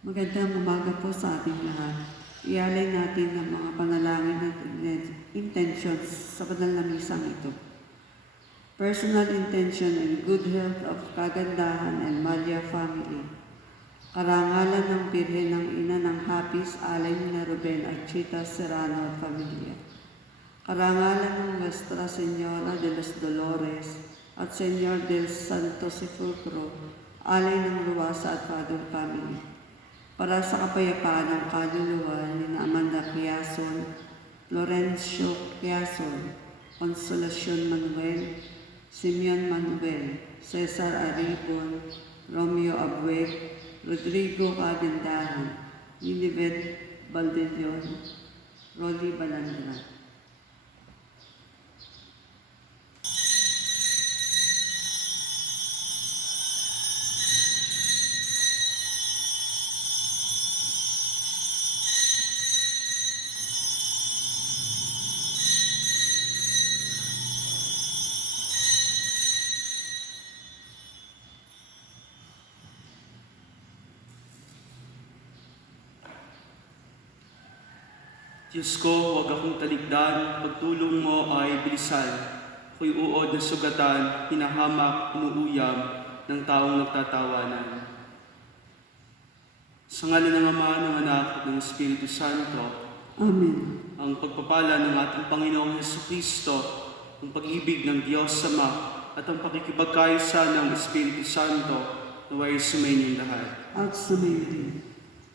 Magandang umaga po sa ating lahat. Ialay natin ang mga panalangin at intentions sa banal na misang ito. Personal intention and good health of Kagandahan and Malia family. Karangalan ng Birhen ng Ina ng Hapis, alay ni na Ruben at Chita Serrano at pamilya. Karangalan ng Nuestra Señora de los Dolores at Señor del Santo Sepulcro, alay ng Ruwasa at Father family. Para sa kapayapaan ng kaluluwa ni Amanda Quiazon, Florencio Quiazon, Consolacion Manuel, Simeon Manuel, Cesar Aribon, Romeo Abueg, Rodrigo Kagandahan, Lilibet Baldellon, Rolly Balandra. Diyos ko, huwag akong talikdan, pagtulong mo ay bilisan. Ako'y uod na sugatan, hinahamak, inuuyam ng taong nagtatawanan. Sa ngalan ng Ama, ng Anak, at ng Espiritu Santo, Amen. ang pagpapala ng ating Panginoong Jesucristo, ang pag-ibig ng Diyos Ama, at ang pakikipagkaisa ng Espiritu Santo, naway sumainyo lahat. At sumayo rin.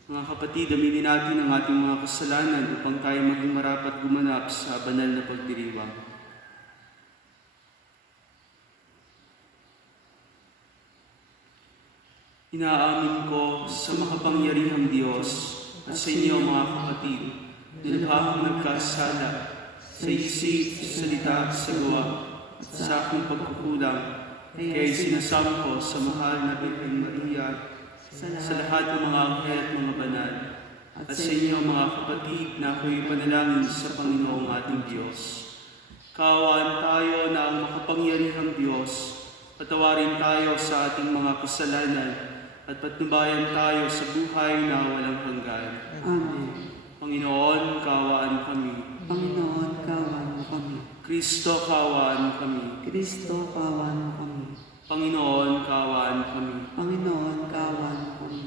Mga kapatid, aminin natin ang ating mga kasalanan upang tayo maging marapat gumanap sa banal na pagdiriwang. Inaamin ko sa makapangyarihang Diyos at sa inyo mga kapatid, na lubha akong nagkasala sa isip, sa salita, sa gawa, at sa aking pagkukulang, kaya sinasama ko sa mahal na Birhen Maria, sa lahat ng mga anghel at mga banal, at sa inyo mga kapatid na ako'y panalangin sa Panginoong ating Diyos. Kaawaan tayo na ang makapangyarihang Diyos, patawarin tayo sa ating mga kasalanan, at patnubayan tayo sa buhay na walang hanggan. Amen. Panginoon, kaawaan kami. Panginoon, kaawaan mo kami. Kristo, kaawaan kami. Kristo, kaawaan mo kami. Panginoon, kaawaan kami. Panginoon, kaawaan mo kami.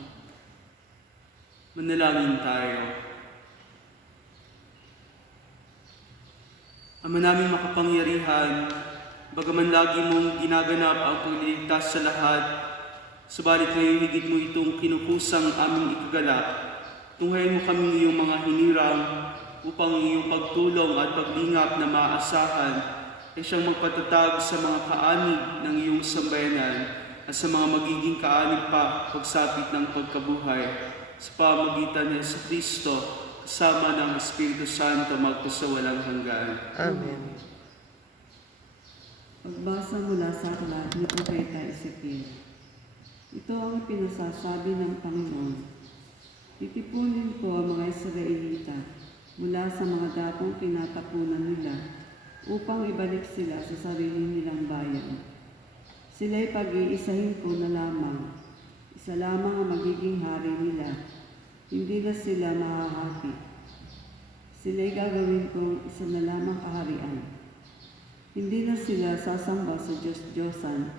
Manalangin tayo. Ama namin makapangyarihan, bagaman lagi mong ginaganap ang pagliligtas sa lahat, subalit ngayon higit mo itong kinukusang aming ikagalak. Tunghayin mo kami iyong mga hinirang upang iyong pagtulong at paglingap na maaasahan ay siyang magpatatag sa mga kaanib ng iyong sambayanan at sa mga magiging kaanib pa pagsapit ng pagkabuhay sa pamagitan ni Jesucristo kasama ng Espiritu Santo magpasawalang hanggan. Amen. Pagbasa mula sa aklat ni Propeta Ezekiel. Ito ang pinasasabi ng Panginoon. Titipunin ko ang mga Israelita mula sa mga dapong pinatapunan nila upang ibalik sila sa sarili nilang bayan. Sila'y pag-iisahin ko na lamang. Isa lamang ang magiging hari nila. Hindi na sila mahahati. Sila'y gagawin kong isa na lamang kaharian. Hindi na sila sasamba sa Diyos-Diyosan.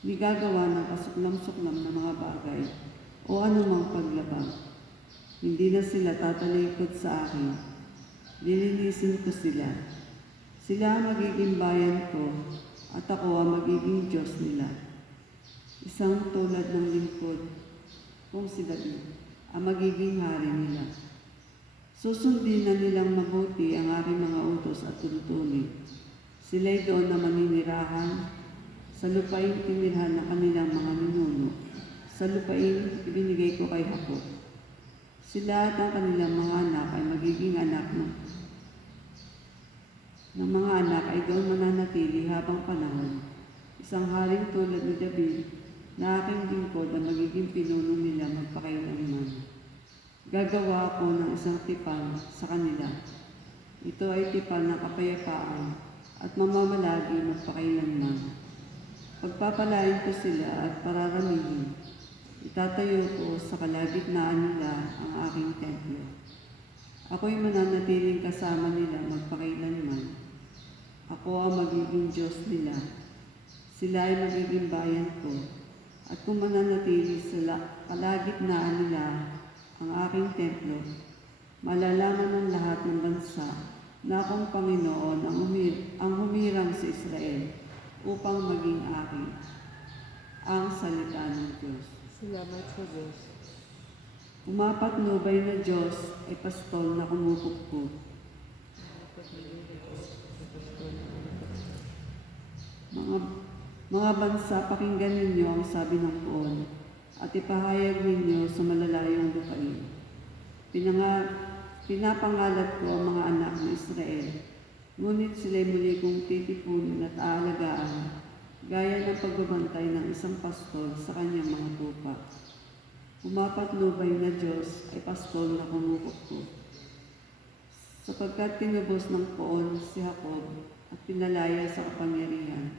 Hindi gagawa ng kasuklam-suklam na mga bagay o anumang paglabang. Hindi na sila tatalikod sa akin. Lilinisin ko sila. Sila ang magiging bayan ko at ako ang magiging Diyos nila. Isang tulad ng lingkod kung si David ang magiging hari nila. Susundin na nilang mabuti ang aking mga utos at tuntunin. Sila'y doon na maninirahan sa lupain tinirhan ng kanilang mga ninuno. Sa lupain ibinigay ko kay Jacob. Sila at ang kanilang mga anak ay magiging anak ng mga anak ay doon mananatili habang panahon. Isang haring tulad ni David na aking lingkod ang magiging pinuno nila magpakailanman. Gagawa ako ng isang tipan sa kanila. Ito ay tipan ng kapayapaan at mamamalagi magpakailanman. Pagpapalain ko sila at pararamihin. Itatayo ko sa kalagitnaan nila ang aking templo. Ako'y mananatiling kasama nila magpakailanman. Ako ang magiging Diyos nila. Sila ay magiging bayan ko. At kung mananatili sa kalagitnaan nila ang aking templo, malalaman ng lahat ng bansa na akong Panginoon ang humirang sa Israel upang maging akin. Ang salita ng Diyos. Salamat sa Diyos. Umapatnubay na Diyos ay pastol na kumupukpok. Mga bansa, pakinggan ninyo ang sabi ng Poon at ipahayag ninyo sa malalayong lupain. Pinapangalat ko ang mga anak ng Israel, ngunit sila'y muli kong titipunin at aalagaan, gaya ng pagbabantay ng isang pastol sa kanyang mga tupa. Umapatnubay na Diyos ay pastol na kumupukpok. Sapagkat tinubos ng Poon si Jacob at pinalaya sa kapangyarihan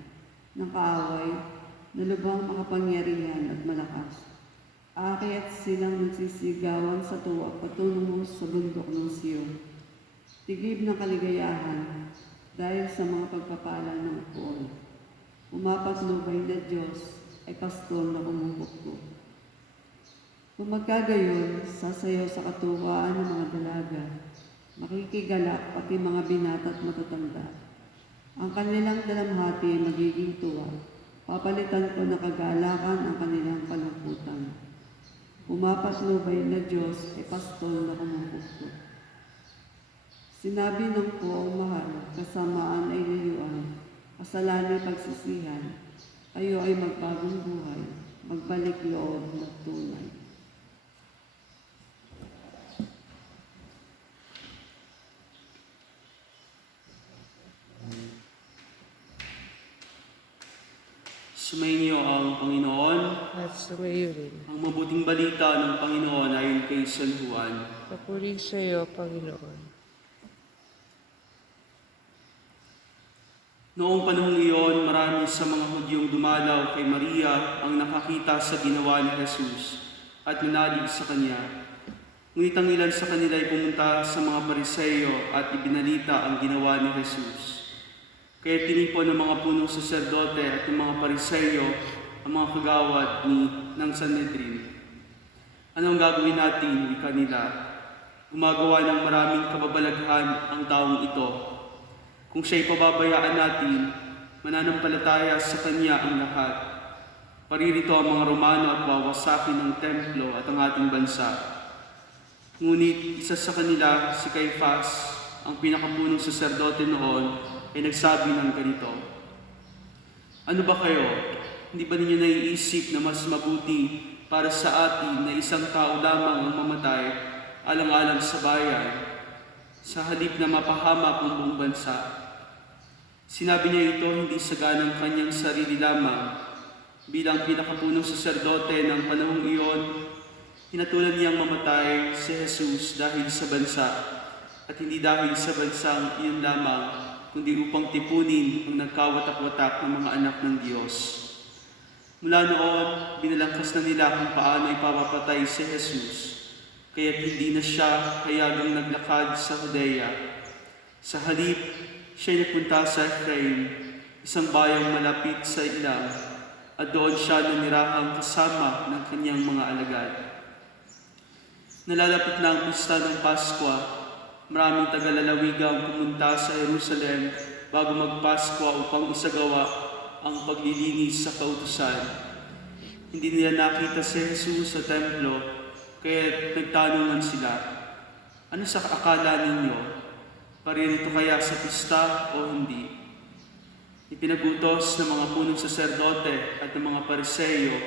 ng kaaway na lubhang makapangyarihan at malakas. Aakyat silang nagsisigawan sa tuwa patungo sa bundok ng Siyon. Tigib ng kaligayahan dahil sa mga pagpapala ng Poon. Umapatnubay na Diyos ay pastol na kumupukpok. Kung magkagayon, sasayaw sa katuwaan ng mga dalaga, makikigalak pati mga binata at matatanda. Ang kanilang dalamhati ay magiging tuwa. Papalitan ko na kagalakan ang kanilang kalungkutan. Umapatnubay na Diyos ay pastol na kumupukpok. Sinabi ng Poong mahal, kasamaan ay layuan, kasalan ay pagsisihan, kayo ay magbagong buhay, magbalik loob na tunay. Sumainyo ang Panginoon. At sumayo rin. Ang mabuting balita ng Panginoon ayon kay San Juan. Papuri sa iyo, Panginoon. Noong panahong iyon, marami sa mga Hudyong dumalaw kay Maria ang nakakita sa ginawa ni Jesus at nanalig sa Kanya. Ngunit ang ilan sa kanila ay pumunta sa mga Pariseyo at ibinalita ang ginawa ni Jesus. Kaya tinipon ng mga punong saserdote at ng mga Pariseyo ang mga kagawad ng Sanhedrin. Anong gagawin natin, wika nila? Gumagawa ng maraming kababalaghan ang taong ito. Kung siya'y pababayaan natin, mananampalataya sa Kanya ang lahat. Paririto ang mga Romano at wawasakin ng templo at ang ating bansa. Ngunit isa sa kanila, si Caifás, ang pinakapunong saserdote noon, ay nagsabi ng ganito, ano ba kayo? Hindi ba ninyo naiisip na mas mabuti para sa atin na isang tao lamang ang mamatay alang-alang sa bayan, sa halip na mapahamak ang buong bansa? Sinabi niya ito hindi sa ganang kanyang sarili lamang. Bilang pinakapunong saserdote ng panahong iyon, hinatulan niyang mamatay si Jesus dahil sa bansa at hindi dahil sa bansang iyon lamang, kundi upang tipunin ang nagkawatak-watak ng mga anak ng Diyos. Mula noon, binalangkas na nila kung paano ipapapatay si Jesus, kaya't hindi na siya hayagang naglakad sa Judea. Sa halip, siya'y nagpunta sa Ephraim, isang bayang malapit sa ilang, at doon siya nanirahang kasama ng kanyang mga alagad. Nalalapit na ang pista ng Paskwa. Maraming taga-lalawigang pumunta sa Jerusalem bago magpaskwa upang isagawa ang paglilinis sa kautusan. Hindi nila nakita si Jesus sa templo, kaya nagtanungan sila, ano sa akala ninyo? Paririto kaya sa pista o hindi? Ipinagutos ng mga punong saserdote at ng mga Pariseyo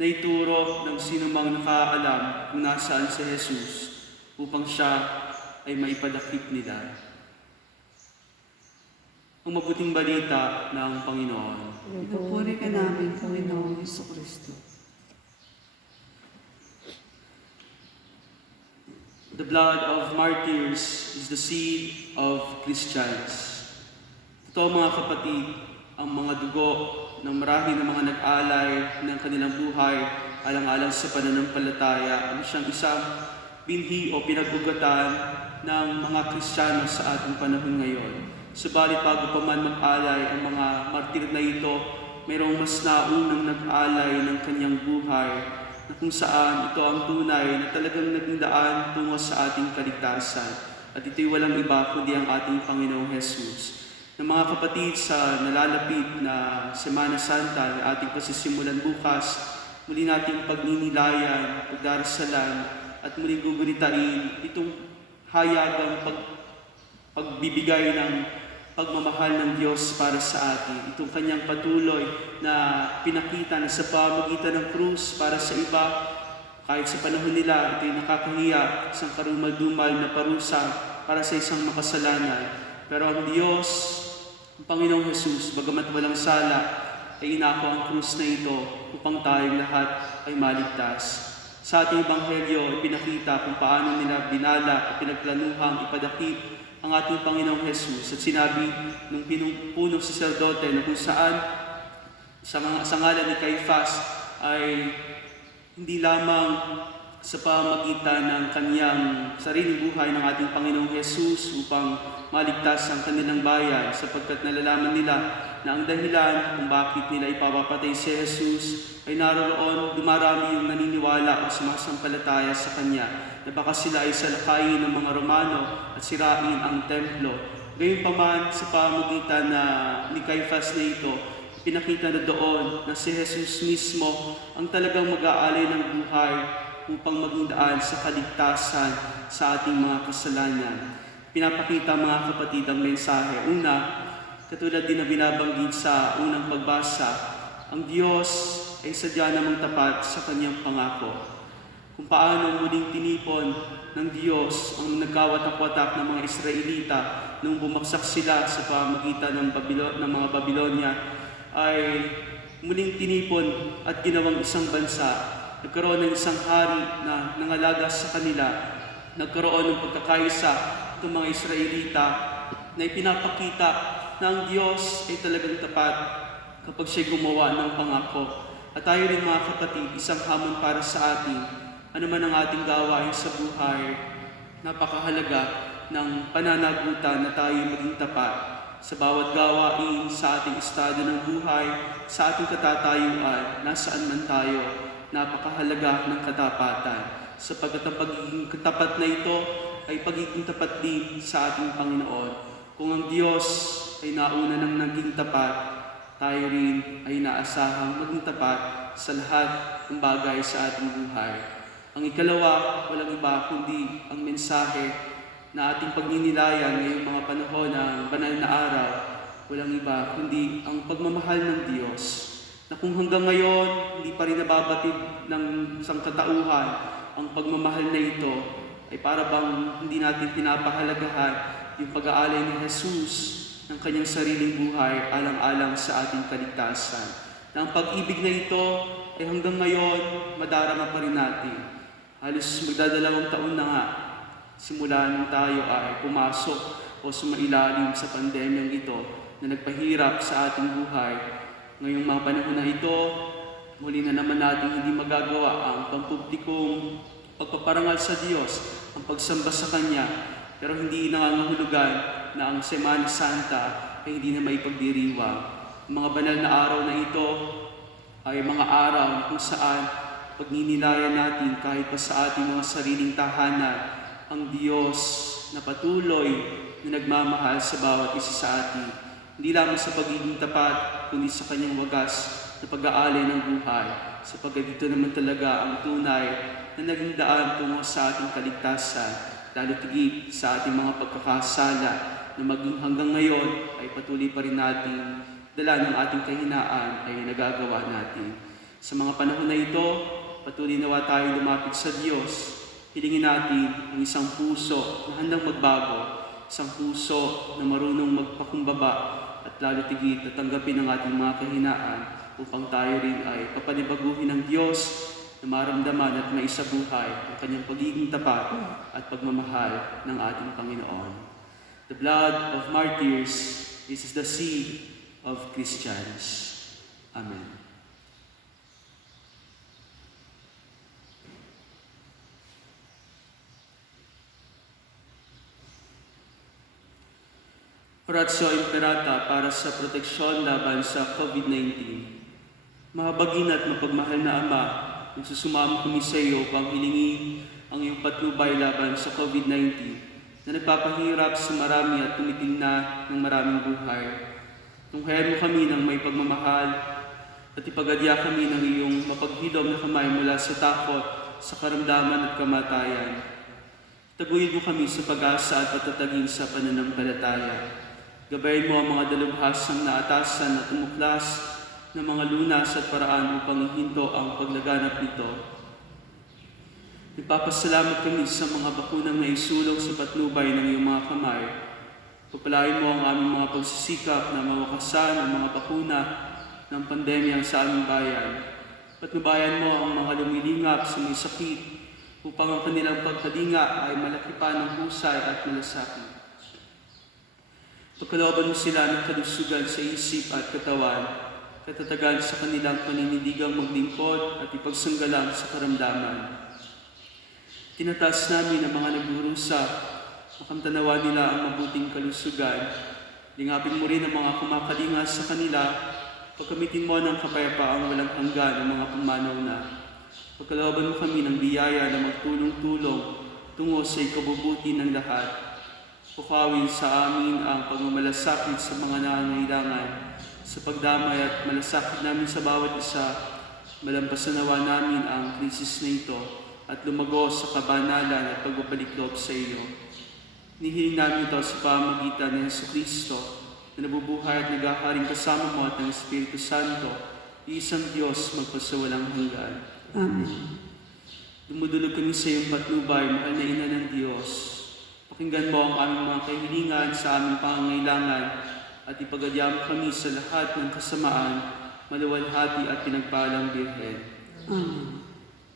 na ituro ng sinumang nakaalam kung nasaan si Jesus upang siya ay maipadakip nila. Ang mabuting balita ng Panginoon. Pinupuri ka namin, Panginoong Jesucristo. The blood of martyrs is the seed of Christians. Ito mga kapatid, ang mga dugo ng marami ng mga nag-alay ng kanilang buhay alang-alang sa pananampalataya. Ano siyang isang binhi o pinag-ugatan ng mga Kristiyano sa ating panahon ngayon. Subalit bago pa man mag-alay ang mga martir na ito, mayroong mas naunang nag-alay ng kanyang buhay na kung saan ito ang tunay na talagang naging daan tungo sa ating kaligtasan. At ito'y walang iba kundi ang ating Panginoong Jesus. Na mga kapatid, sa nalalapit na Semana Santa na ating pasisimulan bukas, muli nating pagninilayan, pagdarasalan, at muling gugunitain itong hayagang pagbibigay ng pagmamahal ng Diyos para sa atin. Itong kanyang patuloy na pinakita na sa pamamagitan ng krus para sa iba, kahit sa panahon nila, ito'y nakakahiya, isang karumal-dumal na parusa para sa isang makasalanan. Pero ang Diyos, ang Panginoong Jesus, bagamat walang sala, ay inako ang krus na ito upang tayong lahat ay maligtas. Sa ating Ebanghelyo, ipinakita kung paano nila binala at pinagplanuhang ipadakip ang ating Panginoong Jesus. At sinabi ng punong saserdote na kung saan sa ngalan ni Caifás ay hindi lamang sa pamagitan ng kanyang sariling buhay ng ating Panginoong Jesus upang maligtas ang kanilang bayan, sapagkat nalalaman nila na ang dahilan kung bakit nila ipapapatay si Jesus ay naroon dumarami yung naniniwala o sumasampalataya sa Kanya, na baka sila ay salakayin ng mga Romano at sirain ang templo. Gayunpaman, sa pamagitan ni Caifás na ito, pinakita na doon na si Jesus mismo ang talagang mag-aalay ng buhay upang maging daan sa kaligtasan sa ating mga kasalanan. Pinapakita mga kapatid ang mensahe. Una, katulad din na binabanggit sa unang pagbasa, ang Diyos ay sadya namang tapat sa kanyang pangako. Kung paano muling tinipon ng Diyos ang nagkawatak-watak ng mga Israelita nung bumagsak sila sa pamagitan ng mga Babilonya, ay muling tinipon at ginawang isang bansa. Nagkaroon ng isang hari na nangalaga sa kanila. Nagkaroon ng pagkakaisa itong mga Israelita na ipinapakita na ang Diyos ay talagang tapat kapag siya'y gumawa ng pangako. At tayo rin mga kapatid, isang hamon para sa atin, ano man ang ating gawain sa buhay, napakahalaga ng pananagutan na tayo maging tapat sa bawat gawain, sa ating estado ng buhay, sa ating katatayuan, nasaan man tayo, napakahalaga ng katapatan. Sapagkat ang pagiging katapat na ito ay pagiging tapat din sa ating Panginoon. Kung ang Diyos ay nauna ng naging tapat, tayo rin ay naasahang maging tapat sa lahat ng bagay sa ating buhay. Ang ikalawa, walang iba kundi ang mensahe na ating pagninilayan ngayong mga panahon ng banal na araw, walang iba kundi ang pagmamahal ng Diyos, na kung hanggang ngayon hindi pa rin nababatid ng sangkatauhan ang pagmamahal na ito, ay para bang hindi natin pinapahalagahan yung pag-aalay ni Jesus ng kanyang sariling buhay alang-alang sa ating kaligtasan. Na ang pag-ibig na ito ay hanggang ngayon madarama pa rin natin. Halos magdadalawang taon na nga simula nung tayo ay pumasok o sumailalim sa pandemyang ito na nagpahirap sa ating buhay. Ngayong mga panahon na ito, muli na naman natin hindi magagawa ang pampublikong pagpaparangal sa Diyos, ang pagsamba sa Kanya, pero hindi nangangahulugan na ang Semana Santa ay hindi na maipagdiriwang. Ang mga banal na araw na ito ay mga araw kung saan pagninilayan natin kahit pa sa ating mga sariling tahanan ang Diyos na patuloy na nagmamahal sa bawat isa sa atin. Hindi lamang sa pagiging tapat, kundi sa kanyang wagas na pag-aalay ng buhay. Sapagkat ito naman talaga ang tunay na naging daan tungo sa ating kaligtasan, lalo tigit sa ating mga pagkakasala na maging hanggang ngayon ay patuloy pa rin natin dala ng ating kahinaan ay nagagawa natin. Sa mga panahon na ito, patuloy nawa tayo lumapit sa Diyos. Hilingin natin ang isang puso na handang magbago, isang puso na marunong magpakumbaba at lalo tigit na tanggapin ang ating mga kahinaan upang tayo rin ay papanibaguhin ng Diyos na maramdaman at maisabuhay ang kanyang pagiging tapat at pagmamahal ng ating Panginoon. The blood of martyrs is the seed of Christians. Amen. Oratio Imperata para sa proteksyon laban sa COVID-19. Mahabagin at mapagmahal na Ama, nagsusumamo kami sa iyo upang hilingin ang iyong patnubay laban sa COVID-19 na nagpapahirap sa marami at tumitingna ng maraming buhay. Tunghayan mo kami ng may pagmamahal at ipagadya kami ng iyong mapaghilom na kamay mula sa takot, sa karamdaman at kamatayan. Taguyod mo kami sa pag-asa at patatagin sa pananampalataya. Gabayin mo ang mga dalubhasang naatasan at tumuklas ng mga lunas at paraan upang ihinto ang paglaganap nito. Nagpapasalamat kami sa mga bakunang naisulong sa patnubay ng iyong mga kamay. Pagpalain mo ang aming mga pagsisikap na mawakasan ang mga bakuna ng pandemya sa aming bayan. Patnubayan mo ang mga lumilingap sa may sakit upang ang kanilang pagkalinga ay malaki pa ng husay at malasakit. Pagkalooban mo sila ng kalusugan sa isip at katawan, katatagan sa kanilang paninindigang maglingkod at ipagsanggalang sa karamdaman. Tinataas namin ang mga nagdurusa, makamtanawa nila ang mabuting kalusugan. Lingapin mo rin ang mga kumakalinga sa kanila, pagkamitin mo ng kapayapaang walang hanggan ang mga pumanaw na. Pagkalooban mo kami ng biyaya na magtulong-tulong tungo sa ikabubuti ng lahat. Pukawin sa amin ang pagmamalasakit sa mga nangangailangan, sa pagdamay at malasakit namin sa bawat isa, malampasan nawa namin ang krisis na ito at lumago sa kabanalan at pagbabalik-loob sa iyo. Nihiling namin ito sa pamamagitan ng Jesucristo na nabubuhay at naghaharing kasama mo at ng Espiritu Santo, isang Diyos magpasawalang hanggan. Amen. Dumudulog kami sa iyong patnubay, mahal na Ina ng Diyos. Pakinggan mo ang aming mga kahilingan sa aming pangangailangan at ipagadya mo kami sa lahat ng kasamaan, maluwalhati at pinagpalang Birhen. Amen.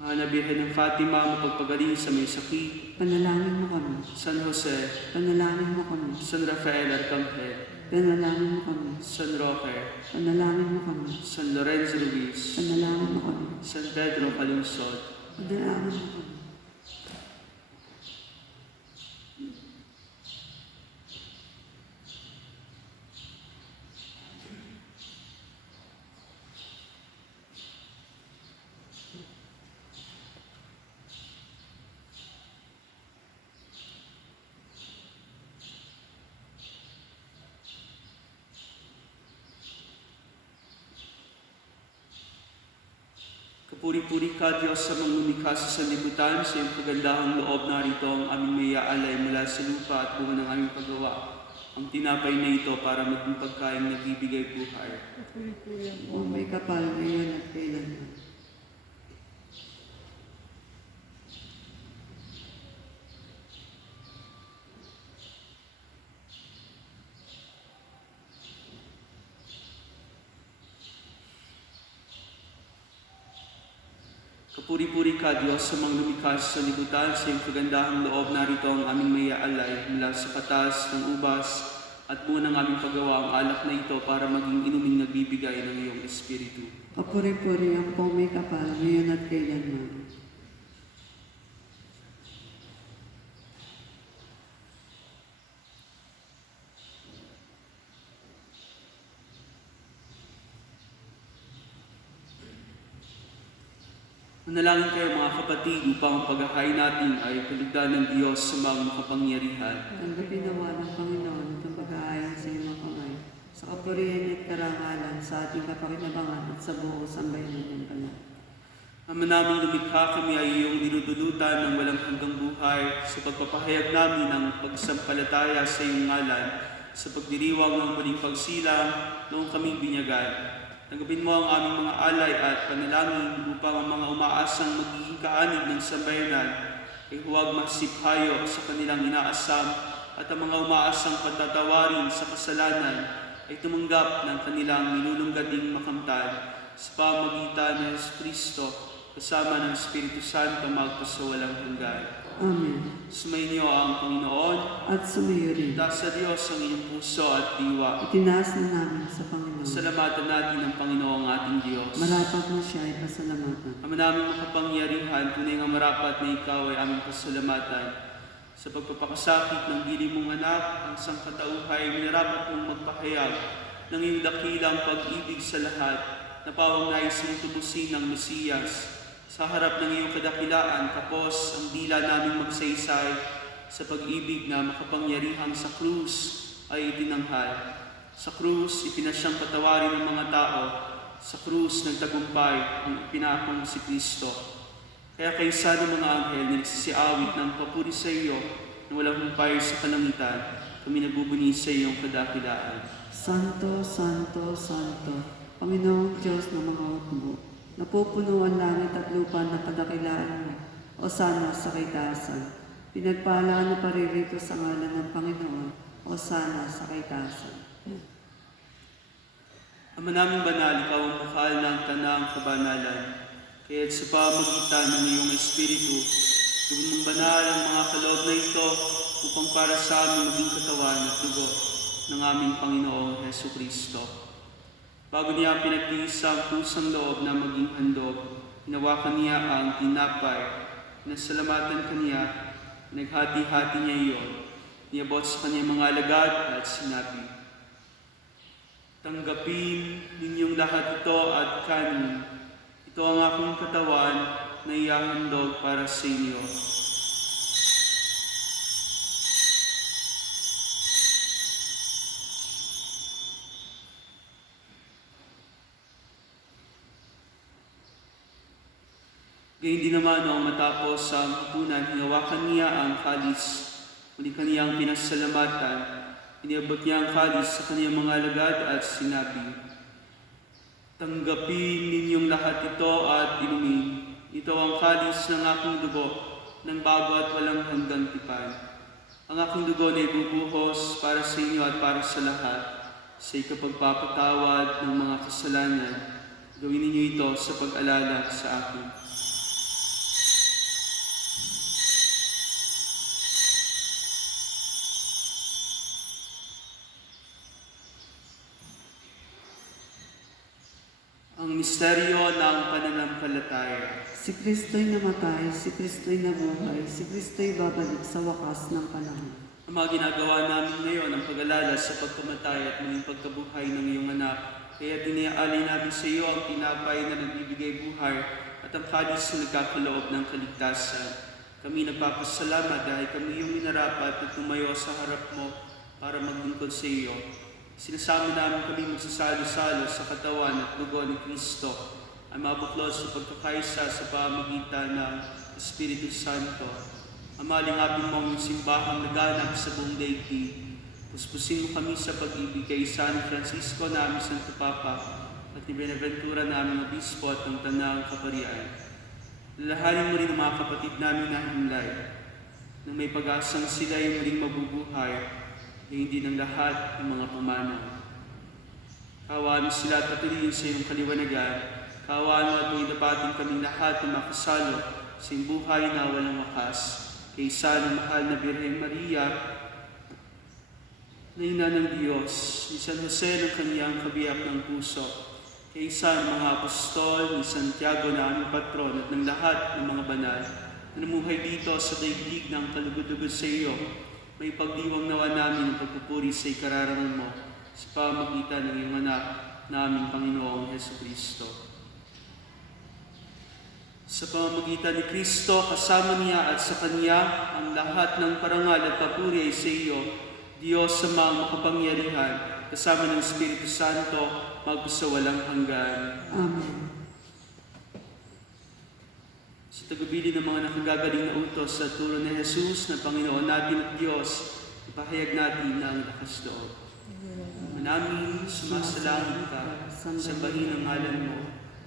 Mahal na Birhen ng Fatima, mapagpagaling sa may sakit. Panalangin mo kami. San Jose, Panalangin mo kami. San Rafael Arcangel, Panalangin mo kami. San Roque, Panalangin mo kami. San Lorenzo Luis, Panalangin mo kami. San Pedro Calungsod, Panalangin mo kami. Kapuri-puri ka, Diyos, sa mga lumikha sa sanlibutan, sa iyong kagandahang loob narito ang aming may aalay mula sa lupa at bunga ng aming paggawa. Ang tinapay na ito para maging pagkain nagbibigay buhay. O may kapal ngayon at kailanman. Kapuri-puri ka, Diyos, sa mga lumikha sa sanlibutan, sa iyong kagandahang loob narito ang aming may aalay mula sa katas ng ubas at bunga ng aming paggawa ang alak na ito para maging inuming nagbibigay ng iyong Espiritu. Kapuri-puri ang po may kapal ngayon at kailanman. Manalangin kayo mga kapatid upang ang paghahain natin ay kaligdan ng Diyos sa mga makapangyarihan. Tanggapin nawa ng Panginoon itong pag-aayon sa iyong mga kamay, sa kapurihan at karangalan, sa ating kapakinabangan at sa buong sambayanan ng Banal. Ama naming lumikha, kami ay iyong dinudulutan ng walang hanggang buhay sa pagpapahayag namin ng pagsampalataya sa iyong ngalan, sa pagdiriwang ng muling pagsilang noong kaming binyagan. Tanggapin mo ang aming mga alay at panalangin upang ang mga umaasang magiging kaanig ng sambayanan ay huwag masiphayo sa kanilang inaasam at ang mga umaasang patatawarin sa kasalanan ay tumanggap ng kanilang nilulunggating makamtan sa pamagitan ng Jesucristo kasama ng Espiritu Santo magpasawalang hanggan. Amen. Sumainyo ang Panginoon. At sumayo rin. Itaas sa Diyos ang iyong puso at diwa. Itinaas na namin sa Panginoon. Pasalamatan natin ang Panginoong ating Diyos. Marapat na siya ay pasalamatan. Ama naming makapangyarihan, tunay nga marapat na ikaw ay aming pasalamatan. Sa pagpapakasakit ng gili mong anak, ang sangkatauhay, minarapat mong magpahayag ng iyong dakilang pag-ibig sa lahat, na pawang nais mong tubusin ng Mesiyas. Sa harap ng iyong kadakilaan, tapos ang dila naming magsaysay sa pag-ibig na makapangyarihang sa krus ay itinanghal. Sa krus, ipinasyang patawarin ng mga tao. Sa krus, nagtagumpay ang ipinakong si Kristo. Kaya kaysa ng mga anghel na nagsisiawit ng papuri sa iyo na walang humpay sa kalangitan, kami nagbubuni sa iyong kadakilaan. Santo, Santo, Santo, Panginoong Diyos ng mga hukbo, napupuno ang langit at lupa ng kadakilaan mo, o sana sa kaitasan. Pinagpalaan na paririto sa ngalan ng Panginoon, o sana sa kaitasan. Ama naming banal, ikaw ang bukal ng tanang kabanalan. Kaya't sa pamagitan ng iyong Espiritu, gawin mong banal ang mga kaloob na ito upang para sa amin maging katawan at dugo ng aming Panginoong Heso Kristo. Bago niya pinagtiis ang pusang loob na maging handog, hinawakan niya ang tinapay, nasalamatan kaniya, naghati-hati niya iyon, niabot sa kanyang mga alagad at sinabi, "Tanggapin ninyong lahat ito at kanin. Ito ang aking katawan na ihahandog para sa inyo." Gayun din naman noong matapos ang hapunan, hinawakan niya ang kalis. Muli kaniyang pinasalamatan, iniabot niya ang kalis sa kaniyang mga alagad at sinabi, "Tanggapin ninyong lahat ito at inumin. Ito ang kalis ng aking dugo, ng bago at walang hanggang tipan. Ang aking dugo na ibubuhos para sa inyo at para sa lahat, sa ikapagpapatawad ng mga kasalanan. Gawin ninyo ito sa pag-alala sa akin." Ang misteryo ng pananampalataya. Si Kristo'y namatay, si Kristo'y nabuhay, si Kristo'y babalik sa wakas ng panahon. Ang mga ginagawa namin ngayon ang pag-alala sa pagkamatay at muling pagkabuhay ng iyong anak. Kaya diniaalay namin sa iyo ang tinapay na nagbibigay buhay at ang kalis na nagkakaloob ng kaligtasan. Kami nagpapasalamat dahil kami iyong minarapat na tumayo sa harap mo para maglingkod sa iyo. Sinasama namin kami magsasalo-salo sa katawan at dugo ni Kristo ay mabuklod sa pagkakaisa sa pamagitan ng Espiritu Santo. Amalingapin mo ang simbahang naganap sa buong daigdig. Puspusin mo kami sa pag-ibig kay San Francisco na aming Santo Papa at ni Benaventura na aming Obispo at ng Tanang Kaparian. Lalahanin mo rin ang mga kapatid namin na himlay nang may pag-asang sila ay muling mabubuhay na hindi ng lahat ng mga pumanaw. Kawaan mo sila at patuloyin sa iyong kaliwanagan. Kawaan mo at pagdapatin kaming lahat na makasalo sa iyong buhay na walang wakas. Kaysa ng mahal na Birhen Maria, na ina ng Diyos, ni San Jose ng kaniyang kabiyak ng puso, kaysa ng mga apostol, ni Santiago na aming patron at ng lahat ng mga banal na namuhay dito sa daigdig ng kalugod-lugod sa iyo, may pagdiwang nawa namin ang pagpupuri sa ikararangan mo sa pamagitan ng iyong anak na aming Panginoong Heso Kristo. Sa pamamagitan ni Kristo, kasama niya at sa Kanya, ang lahat ng parangal at papuri ay sa iyo, Diyos Ama makapangyarihan, kasama ng Espiritu Santo, magpasawalang hanggan. Amen. Sa tagubilin ng mga nakagagaling na utos sa turo ni Jesus na Panginoon natin at Diyos, ipahayag natin na ang lakas loob. Manamin, sumasalangit ka, sambahin ang ngalan mo,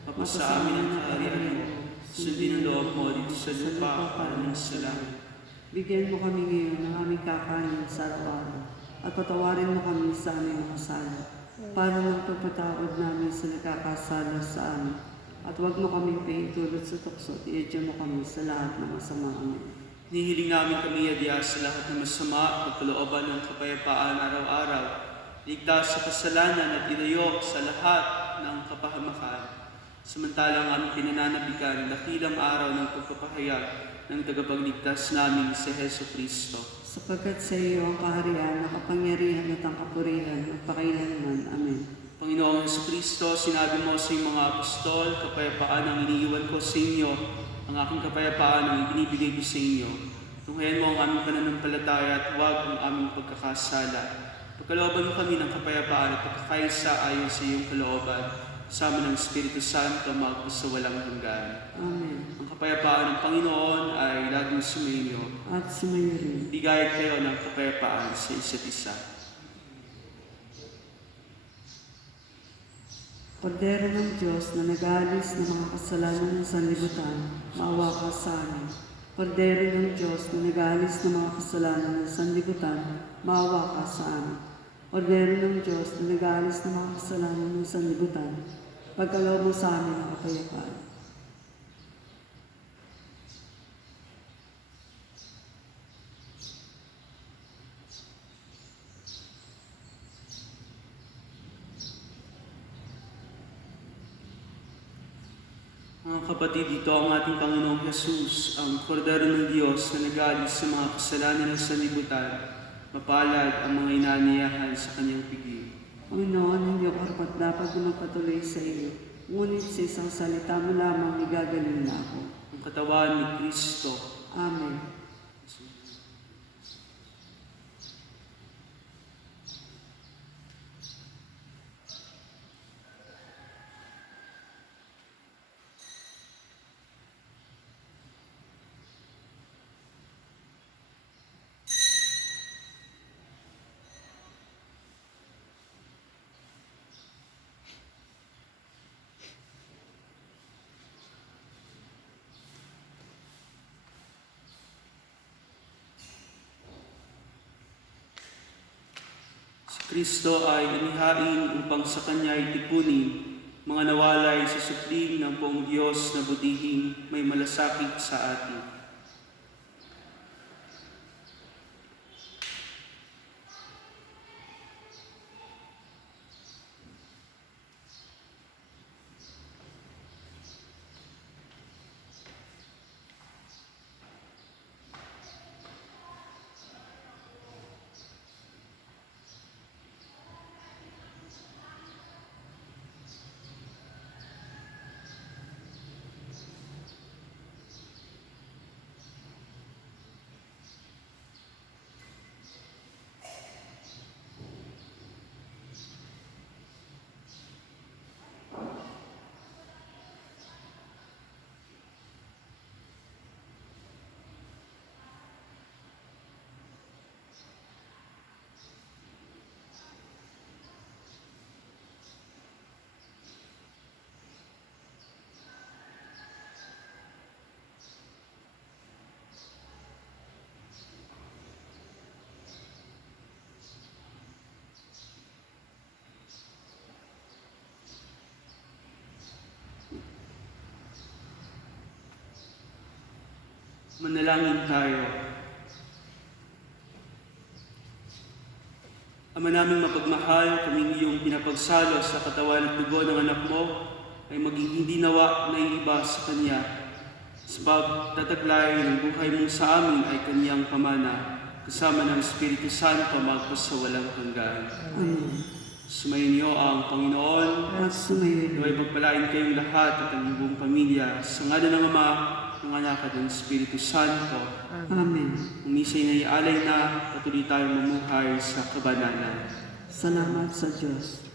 mapasa amin ang kaharian mo, sundin ang loob mo dito sa lupa para sa langit. Bigyan mo kami ngayon ng aming kakanin sa araw-araw at patawarin mo kami sa aming mga sala para ng pagpatawad namin sa nagkakasala sa amin. At huwag mo kaming paintulot sa tukso at iadya mo kami sa lahat ng masama. Amen. Hinihiling namin kami adya sa lahat ng masama at kalooban ng kapayapaan araw-araw. Ligtas sa kasalanan at ilayo sa lahat ng kapahamakan. Samantalang aming pinananabikan ang dakilang araw ng pagpapahayag ng tagapagligtas namin si Heso Kristo. Sapagkat sa iyo ang kaharian, ang kapangyarihan at ang kapurihan, magpakailanman. Amen. Panginoong Heso Kristo, sinabi mo sa iyong mga apostol, kapayapaan ang iniiwan ko sa inyo, ang aking kapayapaan ang ibinibigay ko sa inyo. Tunghayan mo ang aming pananampalataya at huwag ang aming pagkakasala. Pagkalooban mo kami ng kapayapaan at pagkakaisa ayon sa iyong kalooban, kasama ng Espiritu Santo magpus sa walang hanggan. Amen. Ang kapayapaan ng Panginoon ay laging sumainyo. At sumayo rin. Bigay kayo ng kapayapaan sa isa't isa. Kordero ng Diyos na nag-aalis ng mga kasalanan ng sanlibutan, maawa ka sa amin. Kordero ng Diyos na nag-aalis ng mga kasalanan ng sanlibutan, maawa ka sa amin. Kordero ng Diyos na nag-aalis ng mga kasalanan ng sanlibutan, pagkaloob mo sa amin ang kapayapaan. Mga kapatid, ito ang ating Panginoong Jesus, ang kordero ng Diyos na nag-aalis sa mga kasalanan ng sanlibutan. Mapalad ang mga inaniyahan sa kanyang piging. Panginoon, hindi ako karapat dapat na magpatuloy sa iyo, ngunit sa isang salita mo lamang igagaling na ako. Ang katawan ni Kristo. Amen. Si Kristo ay inihain upang sa Kanya itipunin mga nawalay sa supling ng poong Diyos na budihing may malasakit sa atin. Manalangin tayo. Ama naming mapagmahal, kaming iyong pinapagsalo sa katawan at dugo ng anak mo ay maging hindi nawa na iba sa Kanya. Sa pagtataglay ng buhay mo sa amin ay Kanyang pamana, kasama ng Espiritu Santo magpas sa walang hanggan. Amen. Sumayin niyo ang Panginoon. At sumayo rin. Naway pagpalain kayong lahat at ang iyong buong pamilya sa ngalan ng Ama, ng Anak at ng Espiritu Santo. Amen. Umisay na ialay na, patuloy tayong mamuhay sa kabanalan. Salamat sa Diyos.